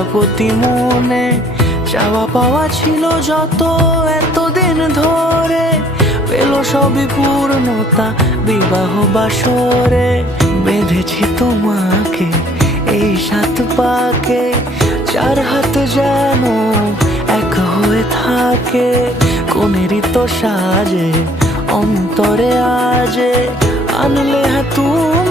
প্রজাপতি মনে চাওয়া পাওয়া ছিল যত এতদিন ধরে, পেল সবই পূর্ণতা বিবাহ বাসরে। বেঁধেছি তোমাকে এই 7 পাকে, 4 হাত যেন এক হয়ে থাকে। কোনেরই তো সাজে অন্তরে আজে আনলে হ্যাঁ তুমি